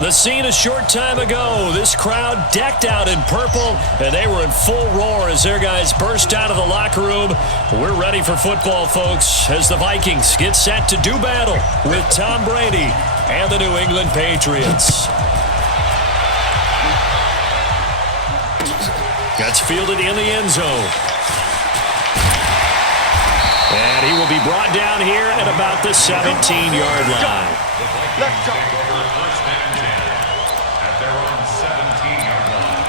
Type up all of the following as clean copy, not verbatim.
The scene a short time ago, this crowd decked out in purple, and they were in full roar as their guys burst out of the locker room. We're ready for football, folks, as the Vikings get set to do battle with Tom Brady and the New England Patriots. Gets fielded in the end zone. And he will be brought down here at about the 17-yard line. Let's go. First and 10 at their own 17-yard line.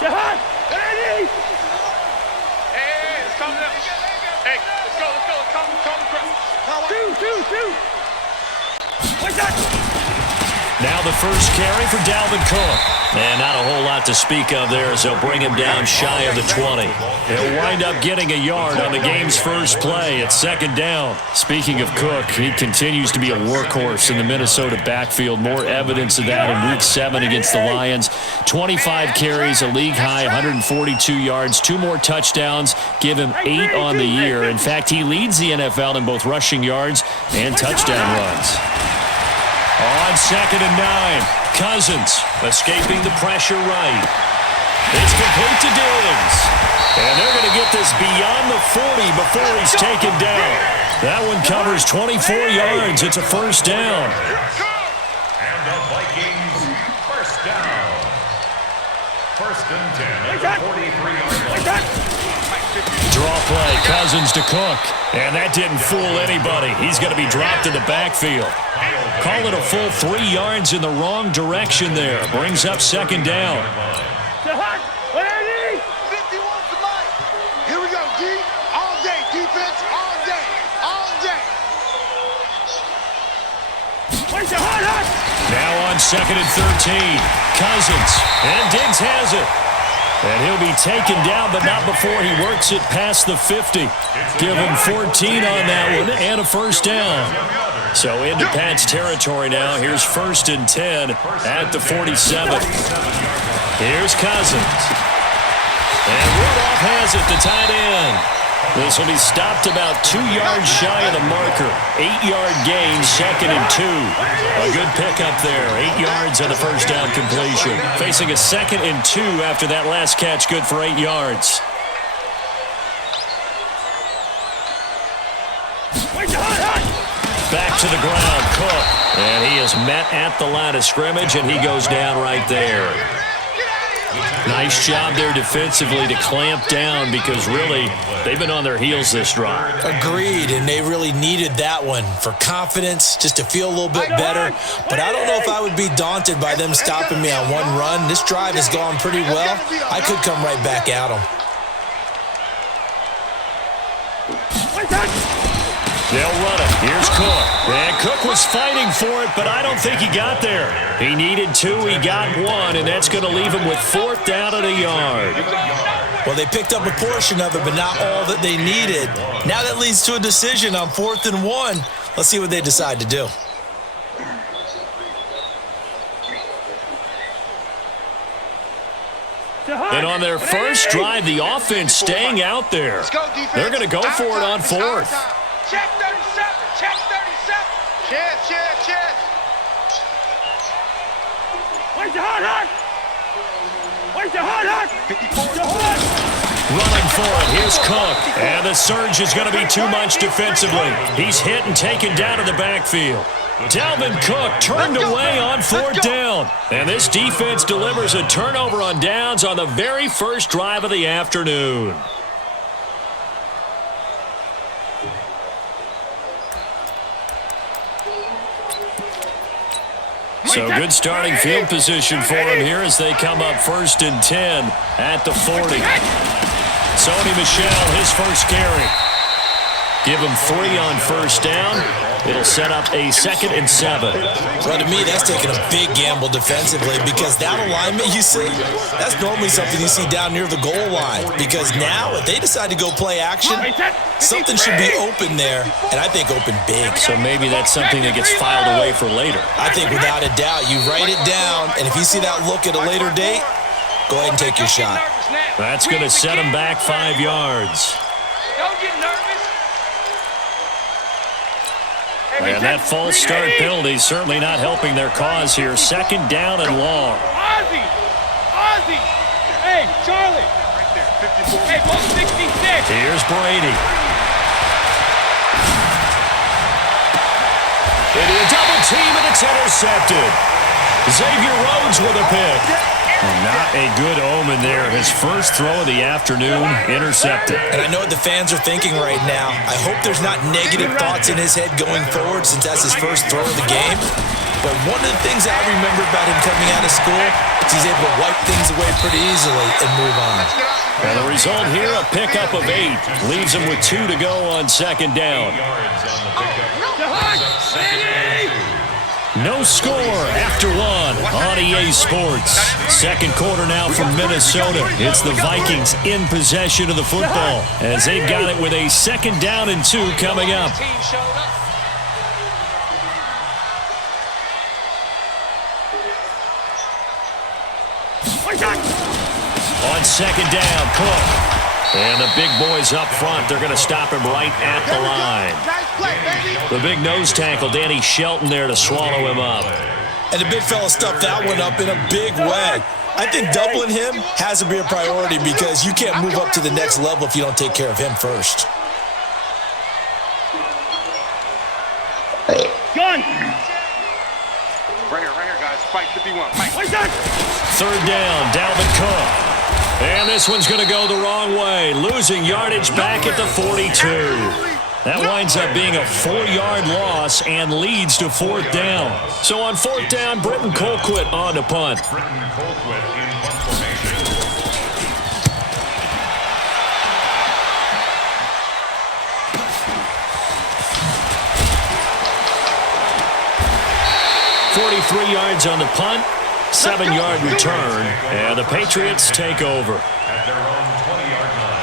Jahan! Ready! Hey, it's coming up. Hey, let's go. Two. What's that? Now the first carry for Dalvin Cook. And not a whole lot to speak of there as they'll bring him down shy of the 20. He'll wind up getting a yard on the game's first play at second down. Speaking of Cook, he continues to be a workhorse in the Minnesota backfield. More evidence of that in Week 7 against the Lions. 25 carries, a league-high 142 yards, 2 more touchdowns, give him 8 on the year. In fact, he leads the NFL in both rushing yards and touchdown runs. On 2nd and 9, Cousins escaping the pressure right. It's complete to Diggs. And they're going to get this beyond the 40 before he's taken down. That one covers 24 yards. It's a first down. And the Vikings first down. First and 10 at the 43-yard line. Draw play, Cousins to Cook. And that didn't fool anybody. He's going to be dropped in the backfield. Call it a full 3 yards in the wrong direction there. Brings up second down. Ready? 51 tonight. Here we go, D. All day. Defense all day. All day. Now on 2nd and 13. Cousins. And Diggs has it. And he'll be taken down, but not before he works it past the 50. Give him 14 on that one and a first down. So into Pat's territory now. Here's 1st and 10 at the 47. Here's Cousins. And Rudolph has it, the tight end. This will be stopped about 2 yards shy of the marker. 8-yard gain, 2nd and 2. A good pickup there. 8 yards on the first down completion. Facing a 2nd and 2 after that last catch, good for 8 yards. Back to the ground, Cook. And he is met at the line of scrimmage, and he goes down right there. Nice job there defensively to clamp down because really they've been on their heels this drive. Agreed, and they really needed that one for confidence, just to feel a little bit better. But I don't know if I would be daunted by them stopping me on one run. This drive has gone pretty well. I could come right back at them. They'll run it. Here's Cook. And Cook was fighting for it, but I don't think he got there. He needed 2. He got 1, and that's going to leave him with 4th down and a yard. Well, they picked up a portion of it, but not all that they needed. Now that leads to a decision on 4th and 1. Let's see what they decide to do. And on their first drive, the offense staying out there. They're going to go for it on 4th. Check 37. Check 37. Chest. Where's the hot? Running for it, here's Cook. And the surge is going to be too much defensively. He's hit and taken down in the backfield. Dalvin Cook turned away on 4th down. And this defense delivers a turnover on downs on the very first drive of the afternoon. So good starting field position for him here as they come up 1st and 10 at the 40. Sony Michel, his first carry. Give him 3 on first down. It'll set up a 2nd and 7. Well, to me, that's taking a big gamble defensively because that alignment you see, that's normally something you see down near the goal line. Because now, if they decide to go play action, something should be open there, and I think open big. So maybe that's something that gets filed away for later. I think without a doubt, you write it down, and if you see that look at a later date, go ahead and take your shot. That's going to set him back 5 yards. Don't get nervous. And that false start penalty certainly not helping their cause here. Second down and long. Ozzy! Ozzy! Hey, Charlie! Right there, 54. Hey, ball 66! Here's Brady. Into a double team, and it's intercepted. Xavier Rhodes with a pick. Not a good omen there. His first throw of the afternoon intercepted. And I know what the fans are thinking right now. I hope there's not negative thoughts in his head going forward since that's his first throw of the game. But one of the things I remember about him coming out of school is he's able to wipe things away pretty easily and move on. And the result here, a pickup of 8. Leaves him with 2 to go on second down. Yards on the pickup. No score after 1 on EA Sports. Second quarter now from Minnesota. It's the Vikings in possession of the football as they've got it with a second down and 2 coming up. On second down, Cook. And the big boys up front, they're going to stop him right at the line. Nice play, baby. The big nose tackle, Danny Shelton, there to swallow him up. And the big fella stuffed that one up in a big way. I think doubling him has to be a priority because you can't move up to the next level if you don't take care of him first. Gun! Right here, guys. Fight 51. Fight. What's that? Third down, Dalvin Cook. And this one's going to go the wrong way, losing yardage back at the 42. That winds up being a 4-yard loss and leads to fourth down. So on fourth down, Britton Colquitt on to punt. Britton Colquitt in punt formation. .43 yards on the punt, 7-yard return, and the Patriots take over. At their own 20-yard line.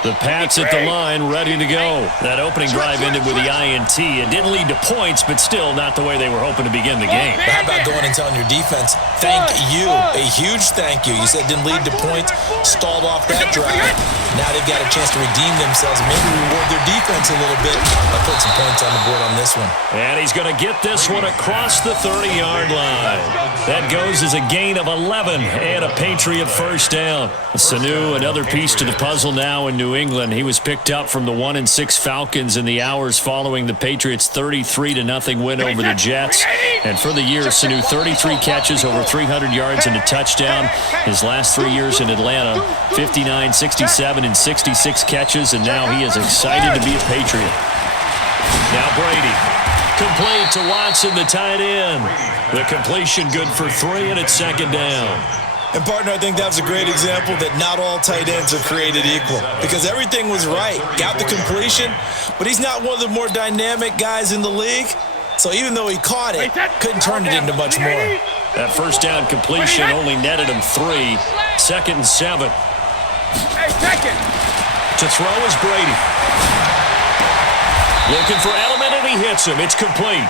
The Pats at the line, ready to go. That opening drive ended with the INT. It didn't lead to points, but still not the way they were hoping to begin the game. But how about going and telling your defense, thank you, a huge thank you. You said it didn't lead to points, stalled off that drive. Now they've got a chance to redeem themselves, maybe reward their defense a little bit by putting some points on the board on this one. And he's going to get this one across the 30-yard line. That goes as a gain of 11 and a Patriot first down. Sanu, another piece to the puzzle now in New England. He was picked up from the 1-6 Falcons in the hours following the Patriots' 33-0 win over the Jets. And for the year, Sanu, 33 catches, over 300 yards and a touchdown. His last 3 years in Atlanta, 59, 67, and 66 catches, and now he is excited to be a Patriot. Now Brady, complete to Watson, the tight end. The completion good for 3, and it's second down. And, partner, I think that was a great example that not all tight ends are created equal because everything was right. Got the completion, but he's not one of the more dynamic guys in the league. So even though he caught it, couldn't turn it into much more. That first down completion only netted him 3. Second and 7. Hey, second! To throw is Brady. Looking for Edelman, and he hits him. It's complete.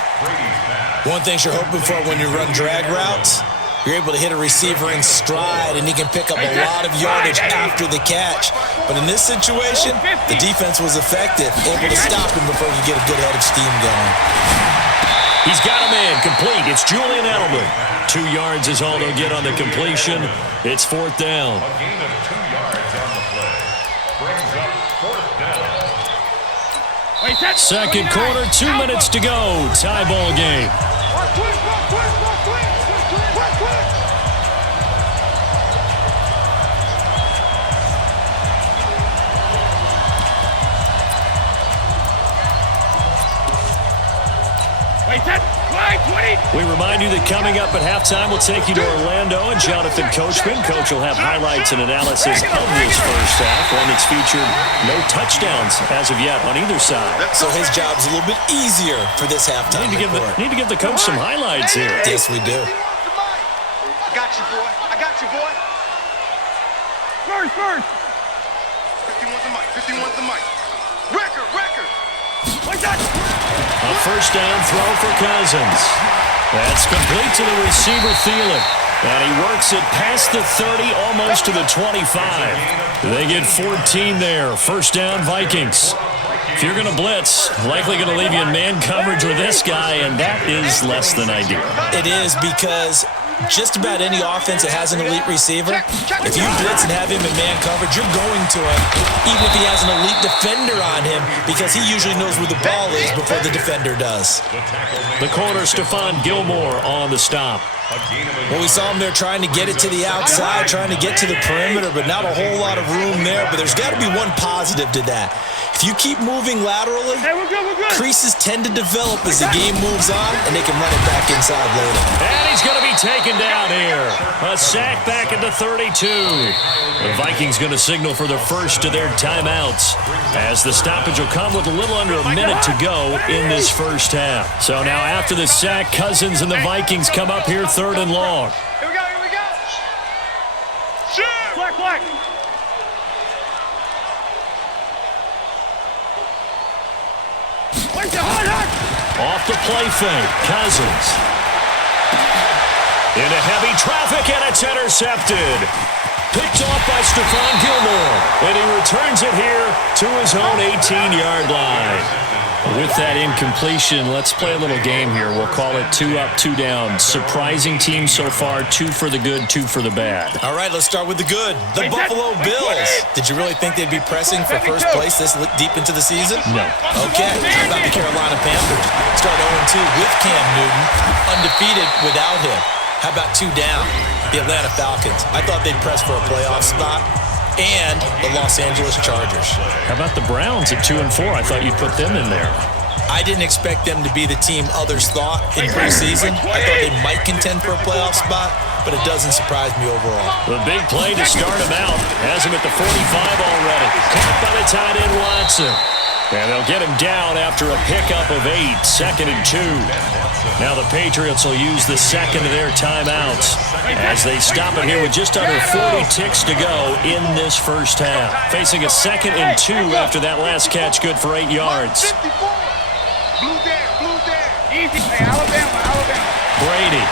One thing you're hoping for when you run drag routes, you're able to hit a receiver in stride, and he can pick up a lot of yardage after the catch. But in this situation, the defense was effective, able to stop him before he could get a good head of steam going. He's got a man complete. It's Julian Edelman. 2 yards is all they'll get on the completion. It's fourth down. A gain of 2 yards on the play. Brings up fourth down. Second quarter, 2 minutes to go. Tie ball game. We remind you that coming up at halftime, we'll take you to Orlando and Jonathan Coachman. Coach will have highlights and analysis of this first half, one that's featured no touchdowns as of yet on either side. So his job's a little bit easier for this halftime report. Need to give the coach some highlights here. Yes, we do. I got you, boy. I got you, boy. First! 51's the mic. 51's the mic. Record! What's that? A first down throw for Cousins. That's complete to the receiver, Thielen. And he works it past the 30, almost to the 25. They get 14 there. First down, Vikings. If you're going to blitz, likely going to leave you in man coverage with this guy, and that is less than ideal. It is, because just about any offense that has an elite receiver, if you blitz and have him in man coverage, you're going to him, even if he has an elite defender on him, because he usually knows where the ball is before the defender does. The corner, Stephon Gilmore, on the stop. Well, we saw him there trying to get it to the outside, trying to get to the perimeter, but not a whole lot of room there. But there's got to be one positive to that. If you keep moving laterally, creases tend to develop as the game moves on, and they can run it back inside later. And he's going to be taken down here. A sack back at the 32. The Vikings going to signal for the first of their timeouts, as the stoppage will come with a little under a minute to go in this first half. So now after the sack, Cousins and the Vikings come up here third and long. Here we go, here we go. Shoot! Black. Off the play fake, Cousins. Into heavy traffic, and it's intercepted. Picked off by Stephon Gilmore, and he returns it here to his own 18-yard line. With that incompletion, let's play a little game here. We'll call it 2 up, 2 down. Surprising team so far, 2 for the good, 2 for the bad. All right, let's start with the good. The Buffalo Bills. Did you really think they'd be pressing for first place this deep into the season? No. Okay, how about the Carolina Panthers? Start 0-2 with Cam Newton, undefeated without him. How about 2 down? The Atlanta Falcons. I thought they'd press for a playoff spot. And the Los Angeles Chargers. How about the Browns at 2 and 4? I thought you'd put them in there. I didn't expect them to be the team others thought in preseason. I thought they might contend for a playoff spot, but it doesn't surprise me overall. The big play to start him out. Has him at the 45 already. Caught by the tight end Watson. And they'll get him down after a pickup of 8, 2nd and 2. Now the Patriots will use the second of their timeouts as they stop it here with just under 40 ticks to go in this first half. Facing a 2nd and 2 after that last catch, good for 8 yards. Blue there. Easy. Hey, Alabama. Brady.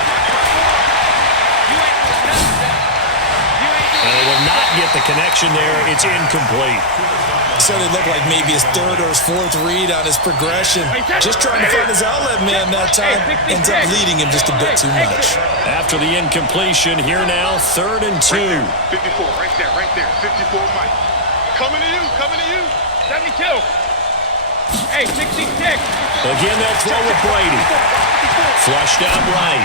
And they will not get the connection there. It's incomplete. So it looked like maybe his 3rd or his 4th read on his progression. Just trying to find his outlet man that time. Ends up leading him just a bit too much. After the incompletion, here now, 3rd and 2. 54, right there. 54, Mike. Coming to you. 72. Hey, 66. Again, that throw with Brady. Flushed out right.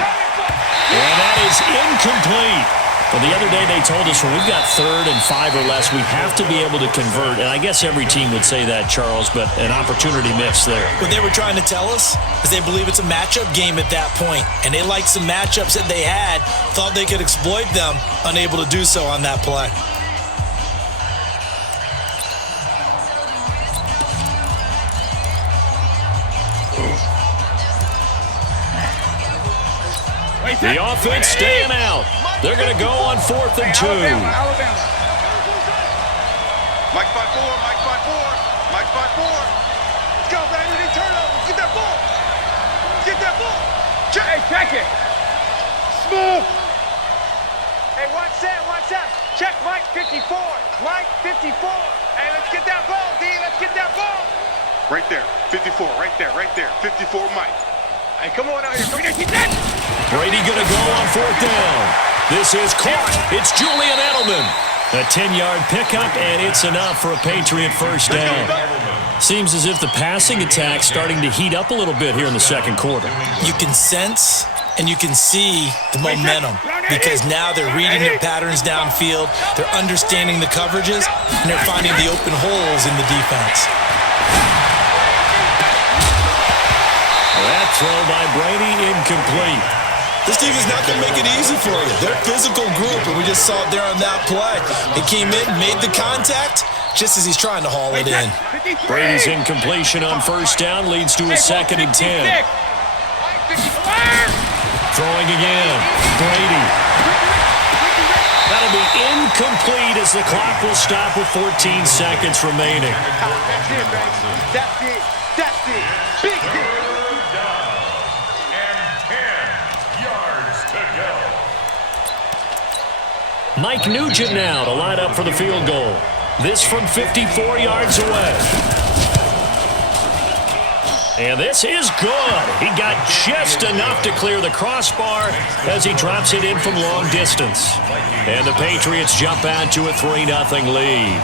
And that is incomplete. Well, the other day they told us when we've got 3rd and 5 or less, we have to be able to convert. And I guess every team would say that, Charles, but an opportunity missed there. What they were trying to tell us is they believe it's a matchup game at that point. And they liked some matchups that they had, thought they could exploit them, unable to do so on that play. The offense staying out. They're going to go on 4th and 2. Alabama. Mike 5-4. Let's go, baby. Turnover. Get that ball. Hey, check it. Smooth. Hey, watch that. Check Mike 54. Hey, let's get that ball, D. Let's get that ball. Right there. 54, right there. 54, Mike. Hey, come on out here. Brady going to go on 4th down. This is caught. It's Julian Edelman. A 10-yard pickup, and it's enough for a Patriot first down. Seems as if the passing attack's starting to heat up a little bit here in the second quarter. You can sense and you can see the momentum because now they're reading their patterns downfield, they're understanding the coverages, and they're finding the open holes in the defense. That throw by Brady incomplete. This team is not going to make it easy for you. They're a physical group, and we just saw it there on that play. He came in, made the contact, just as he's trying to haul it in. Brady's incompletion on first down leads to a 2nd and 10. Throwing again. Brady. That'll be incomplete as the clock will stop with 14 seconds remaining. That's it. Big hit. Mike Nugent now to line up for the field goal. This from 54 yards away. And this is good. He got just enough to clear the crossbar as he drops it in from long distance. And the Patriots jump out to a 3-0 lead.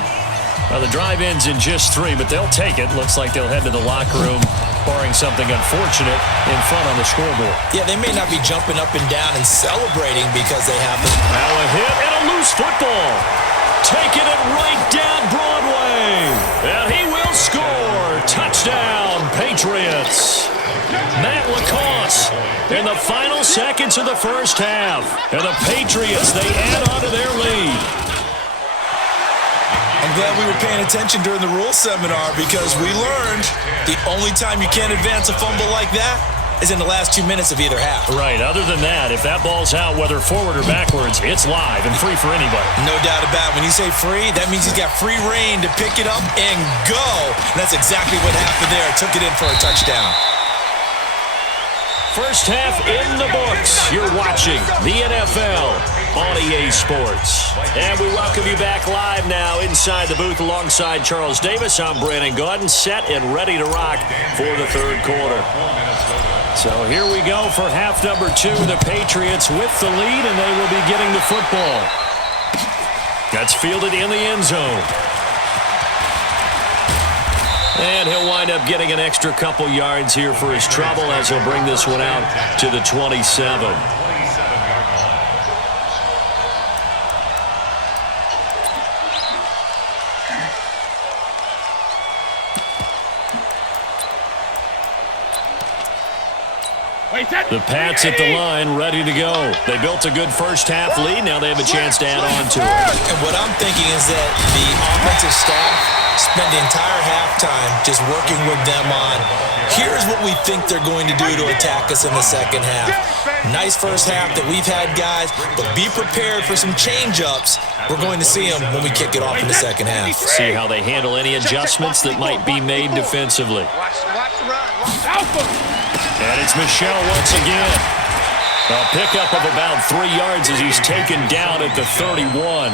Well, the drive ends in just 3, but they'll take it. Looks like they'll head to the locker room, barring something unfortunate, in front on the scoreboard. Yeah, they may not be jumping up and down and celebrating because they have it. Now a hit and a loose football. Taking it right down Broadway. And he will score. Touchdown, Patriots. Matt LaCosse in the final seconds of the first half. And the Patriots, they add on to their lead. I'm glad we were paying attention during the rule seminar because we learned the only time you can't advance a fumble like that is in the last 2 minutes of either half. Right. Other than that, if that ball's out, whether forward or backwards, it's live and free for anybody. No doubt about it. When you say free, that means he's got free reign to pick it up and go. And that's exactly what happened there. Took it in for a touchdown. First half in the books. You're watching the NFL on EA Sports. And we welcome you back live now inside the booth alongside Charles Davis. I'm Brandon Gaudin, set and ready to rock for the third quarter. So here we go for half number 2. The Patriots with the lead, and they will be getting the football. That's fielded in the end zone. And he'll wind up getting an extra couple yards here for his trouble as he'll bring this one out to the 27. The Pats at the line, ready to go. They built a good first half lead. Now they have a chance to add on to it. And what I'm thinking is that the offensive staff spent the entire halftime just working with them on, here's what we think they're going to do to attack us in the second half. Nice first half that we've had, guys, but be prepared for some change-ups. We're going to see them when we kick it off in the second half. See how they handle any adjustments that might be made defensively. Watch the run. And it's Michel once again. A pickup of about 3 yards as he's taken down at the 31.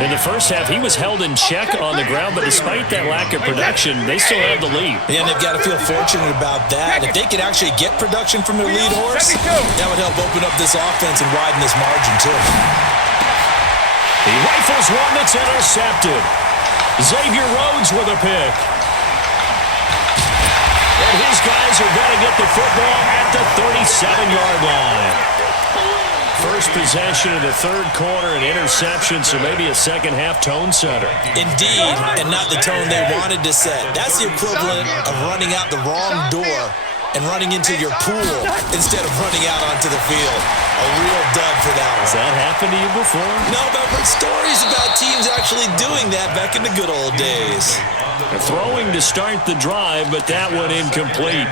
In the first half, he was held in check on the ground, but despite that lack of production, they still have the lead. Yeah, and they've got to feel fortunate about that. If they could actually get production from their lead horse, that would help open up this offense and widen this margin, too. He rifles one that's intercepted. Xavier Rhodes with a pick. And his guys are going to get the football at the 37-yard line. First possession of the third quarter, an interception, so maybe a second-half tone setter. Indeed, and not the tone they wanted to set. That's the equivalent of running out the wrong door and running into your pool instead of running out onto the field. A real dud for that one. Has that happened to you before? No, but I've heard stories about teams actually doing that back in the good old days. Throwing to start the drive, but that one incomplete.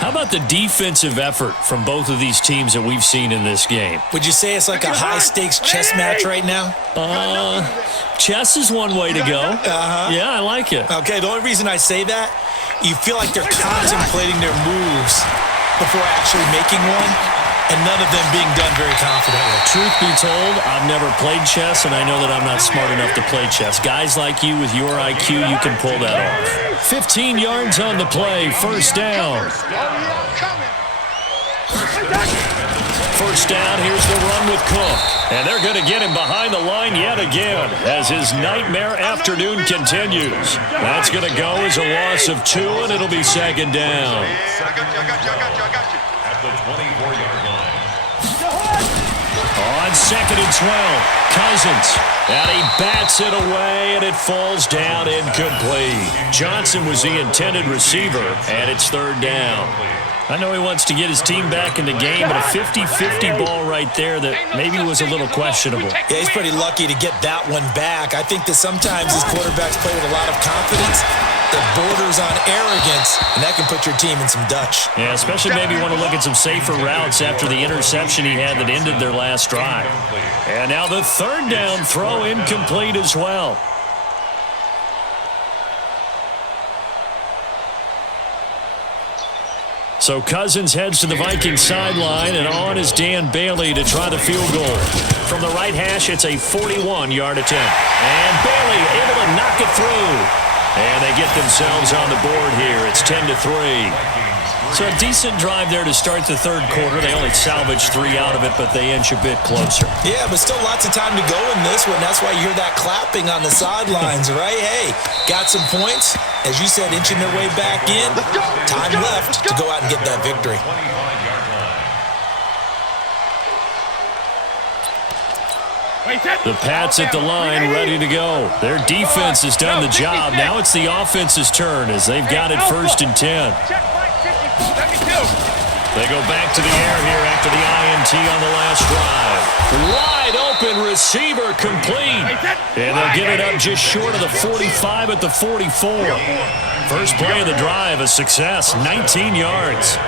How about the defensive effort from both of these teams that we've seen in this game? Would you say it's like a high-stakes chess match right now? Chess is one way to go. Yeah, I like it. Okay, the only reason I say that, you feel like they're contemplating their moves before actually making one, and none of them being done very confidently. Truth be told, I've never played chess, and I know that I'm not smart enough to play chess. Guys like you with your IQ, you can pull that off. 15 yards on the play, first down. First down, here's the run with Cook. And they're going to get him behind the line yet again as his nightmare afternoon continues. That's going to go as a loss of 2, and it'll be second down. At the 24-yard line. On second and 12, Cousins. And he bats it away, and it falls down incomplete. Johnson was the intended receiver, and it's third down. I know he wants to get his team back in the game, but a 50-50 ball right there that maybe was a little questionable. Yeah, he's pretty lucky to get that one back. I think that sometimes these quarterbacks play with a lot of confidence that borders on arrogance, and that can put your team in some Dutch. Yeah, especially maybe want to look at some safer routes after the interception he had that ended their last drive. And now the third down throw incomplete as well. So Cousins heads to the Vikings sideline, and on is Dan Bailey to try the field goal. From the right hash, it's a 41-yard attempt. And Bailey able to knock it through. And they get themselves on the board here. It's 10-3. So a decent drive there to start the third quarter. They only salvaged 3 out of it, but they inch a bit closer. Yeah, but still lots of time to go in this one. That's why you hear that clapping on the sidelines, right? Hey, got some points. As you said, inching their way back in. Time left to go out and get that victory. The Pats at the line, ready to go. Their defense has done the job. Now it's the offense's turn as they've got it 1st and 10. They go back to the air here after the INT on the last drive. Wide open receiver complete. And they'll get it up just short of the 45 at the 44. First play of the drive, a success, 19 yards.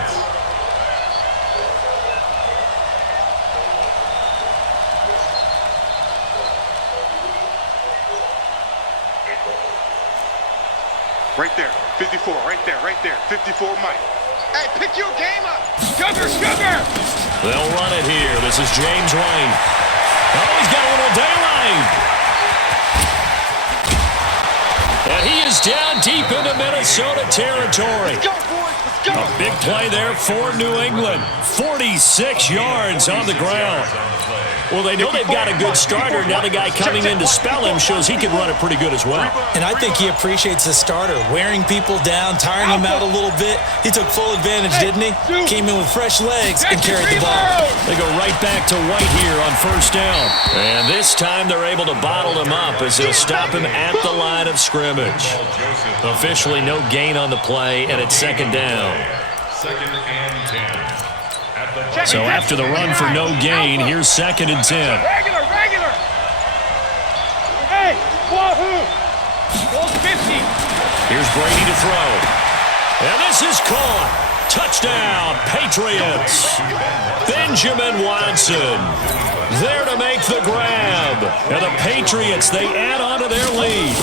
Right there, 54, right there, 54 Mike. Hey, pick your game up. Sugar! They'll run it here. This is James Wayne. Oh, he's got a little daylight. And he is down deep into Minnesota territory. Let's go, boys, let's go. A big play there for New England. 46 yards on the ground. Well, they know they've got a good starter. Now the guy coming in to spell him shows he can run it pretty good as well. And I think he appreciates the starter, wearing people down, tiring them out a little bit. He took full advantage, didn't he? Came in with fresh legs and carried the ball. They go right back to White here on 1st down. And this time they're able to bottle him up as they'll stop him at the line of scrimmage. Officially no gain on the play, and it's 2nd down. 2nd and 10. So after the run for no gain, here's 2nd and 10. Regular! Hey, wahoo! Goal 50. Here's Brady to throw. And this is caught. Touchdown, Patriots. Benjamin Watson there to make the grab. And the Patriots, they add on to their lead.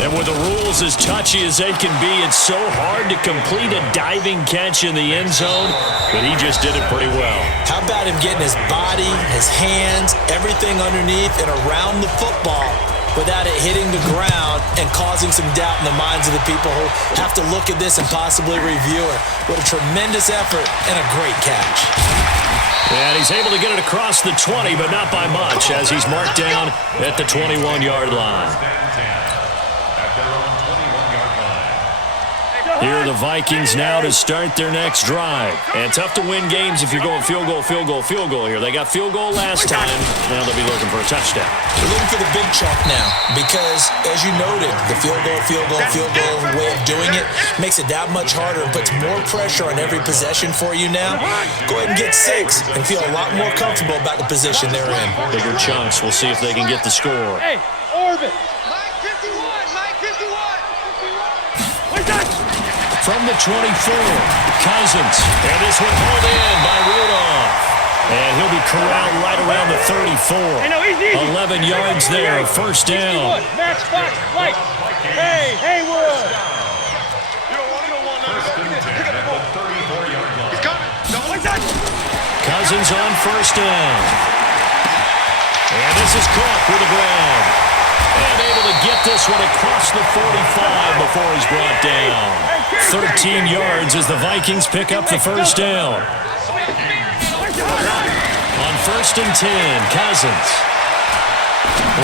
And with the rules as touchy as they can be, it's so hard to complete a diving catch in the end zone, but he just did it pretty well. How about him getting his body, his hands, everything underneath and around the football without it hitting the ground and causing some doubt in the minds of the people who have to look at this and possibly review it. What a tremendous effort and a great catch. And he's able to get it across the 20, but not by much, as he's marked down at the 21-yard line. Here are the Vikings now to start their next drive. And tough to win games if you're going field goal here. They got field goal last time. Now they'll be looking for a touchdown. They're looking for the big chunk now because, as you noted, the field goal way of doing it makes it that much harder and puts more pressure on every possession for you now. Go ahead and get 6 and feel a lot more comfortable about the position they're in. Bigger chunks. We'll see if they can get the score. Hey, orbit. Mike 51, Mike 51. From the 24, Cousins. And this one hauled in by Rudolph. And he'll be corralled right around the 34. 11 yards there, 1st down. Match box, White. Hey, Haywood. You don't want to First and 10 at the 34-yard line. He's coming. Don't Cousins on 1st down. And this is caught for the ground. And able to get this one across the 45 before he's brought down. 13 yards as the Vikings pick up the 1st down. On 1st and 10, Cousins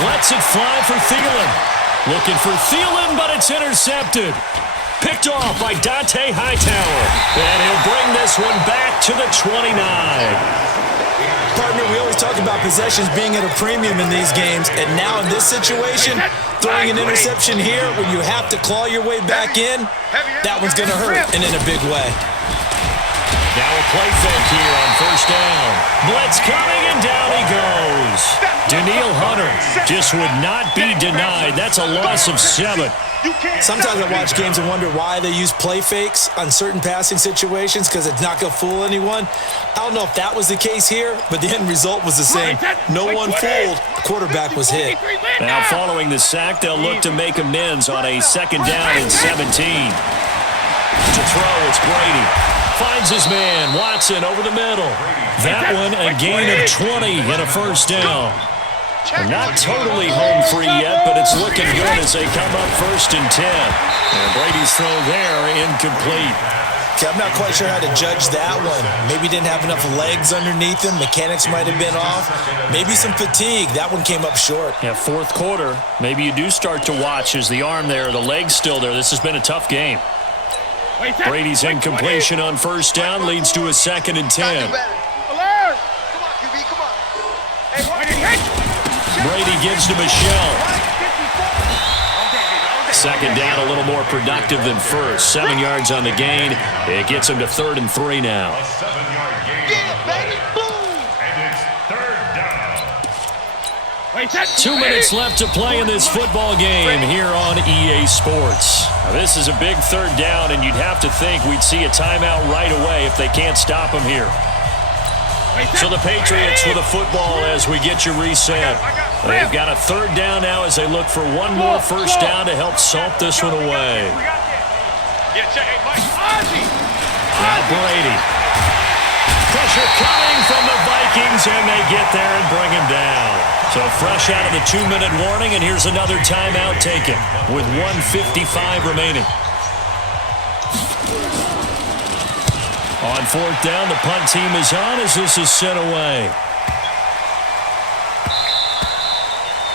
lets it fly for Thielen. Looking for Thielen, but it's intercepted. Picked off by Dante Hightower. And he'll bring this one back to the 29. Partner, we always talk about possessions being at a premium in these games, and now in this situation, throwing an interception here when you have to claw your way back in, that one's going to hurt, and in a big way. Now a play fake here on 1st down. Blitz coming, and down he goes. Daniil Hunter just would not be denied. That's a loss of 7. Sometimes I watch games and wonder why they use play fakes on certain passing situations because it's not going to fool anyone. I don't know if that was the case here, but the end result was the same. No one fooled. The quarterback was hit. Now following the sack, they'll look to make amends on a 2nd down and 17. To throw, it's Brady. Finds his man. Watson over the middle. That one a gain of 20 and a first down. They're not totally home free yet, but it's looking good as they come up 1st and 10. And Brady's throw there incomplete. Okay, I'm not quite sure how to judge that one. Maybe didn't have enough legs underneath him. Mechanics might have been off. Maybe some fatigue. That one came up short. Yeah, 4th quarter. Maybe you do start to watch as the arm there, the leg's still there. This has been a tough game. Brady's incompletion on 1st down leads to a 2nd and 10. Alert! Come on, QB, come on. Brady gives to Michelle. 2nd down, a little more productive than 1st. 7 yards on the gain. It gets him to 3rd and 3 now. A 7-yard gain. Yeah, baby, boom! And it's 3rd down. 2 minutes left to play in this football game here on EA Sports. Now, this is a big 3rd down, and you'd have to think we'd see a timeout right away if they can't stop him here. So the Patriots with a football as we get you reset. They've got a 3rd down now as they look for one more first down to help salt this one away. Now Brady. Pressure coming from the Vikings, and they get there and bring him down. So fresh out of the 2-minute warning, and here's another timeout taken with 1:55 remaining. On 4th down, the punt team is on as this is sent away.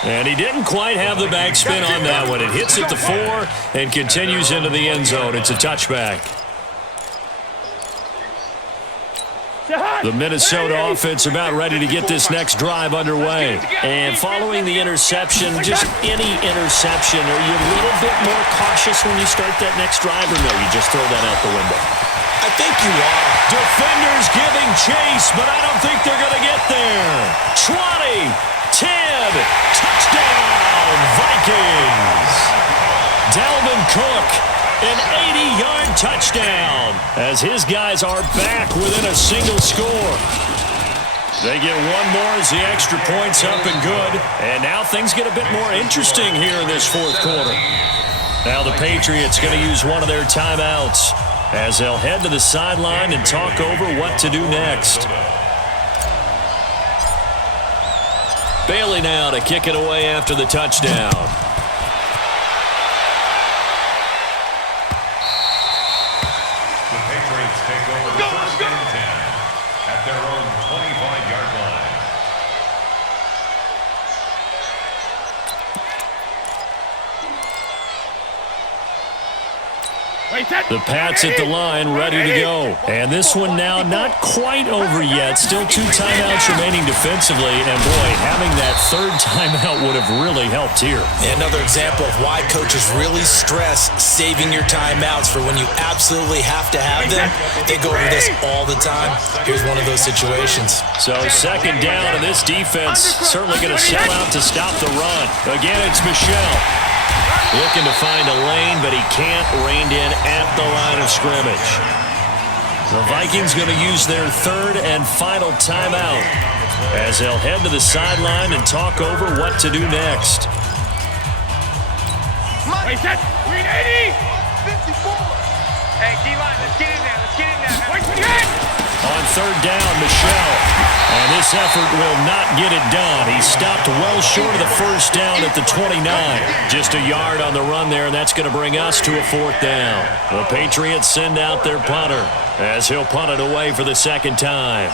And he didn't quite have the backspin on that one. It hits at the 4 and continues into the end zone. It's a touchback. The Minnesota offense about ready to get this next drive underway. And following the interception, just any interception, are you a little bit more cautious when you start that next drive, or no, you just throw that out the window? I think you are. Defenders giving chase, but I don't think they're going to get there. 20, 10, touchdown, Vikings. Dalvin Cook, an 80-yard touchdown, as his guys are back within a single score. They get one more as the extra point's up and good, and now things get a bit more interesting here in this 4th quarter. Now the Patriots going to use one of their timeouts as they'll head to the sideline and talk over what to do next. Bailey now to kick it away after the touchdown. The Patriots take over 1st and 10 at their own 25-yard line. The Pats at the line, ready to go. And this one now not quite over yet. Still 2 timeouts remaining defensively. And, boy, having that 3rd timeout would have really helped here. Another example of why coaches really stress saving your timeouts for when you absolutely have to have them. They go over this all the time. Here's one of those situations. So 2nd down, and this defense certainly going to sell out to stop the run. Again, it's Michelle. Looking to find a lane, but he can't. Reined in at the line of scrimmage. The Vikings going to use their 3rd and final timeout as they'll head to the sideline and talk over what to do next. Wait, that's 380! 54! Hey, D-line, let's get in there. Let's get in there. Wait, On 3rd down, Michelle. And this effort will not get it done. He stopped well short of the first down at the 29. Just a yard on the run there, and that's going to bring us to a 4th down. The Patriots send out their punter as he'll punt it away for the 2nd time.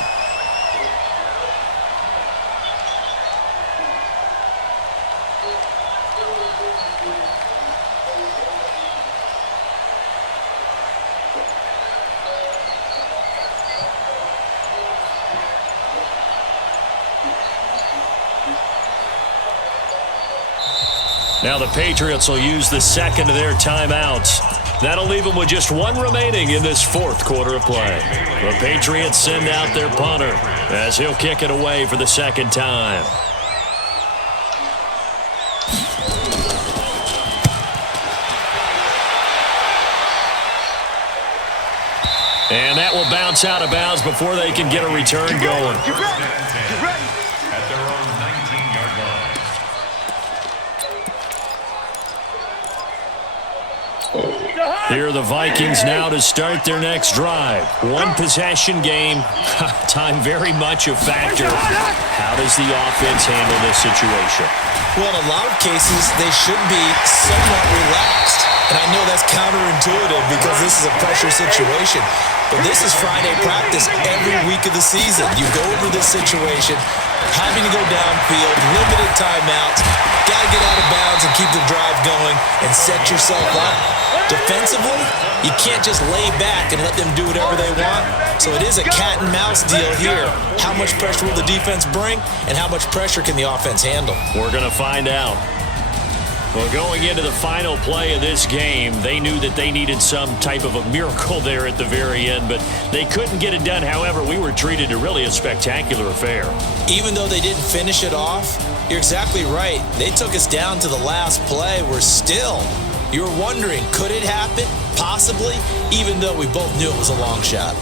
Now the Patriots will use the 2nd of their timeouts. That'll leave them with just 1 remaining in this 4th quarter of play. The Patriots send out their punter as he'll kick it away for the 2nd time. And that will bounce out of bounds before they can get a return going. Get ready. Get ready. At their own 19-yard line. Here are the Vikings now to start their next drive. One possession game. Time very much a factor. How does the offense handle this situation? Well, in a lot of cases, they should be somewhat relaxed. And I know that's counterintuitive because this is a pressure situation. But this is Friday practice every week of the season. You go over this situation, having to go downfield, limited timeouts, got to get out of bounds and keep the drive going and set yourself up. Defensively, you can't just lay back and let them do whatever they want. So it is a cat and mouse deal here. How much pressure will the defense bring and how much pressure can the offense handle? We're going to find out. Well, going into the final play of this game, they knew that they needed some type of a miracle there at the very end, but they couldn't get it done. However, we were treated to really a spectacular affair. Even though they didn't finish it off, you're exactly right. They took us down to the last play. We're still, you're wondering, could it happen? Possibly, even though we both knew it was a long shot.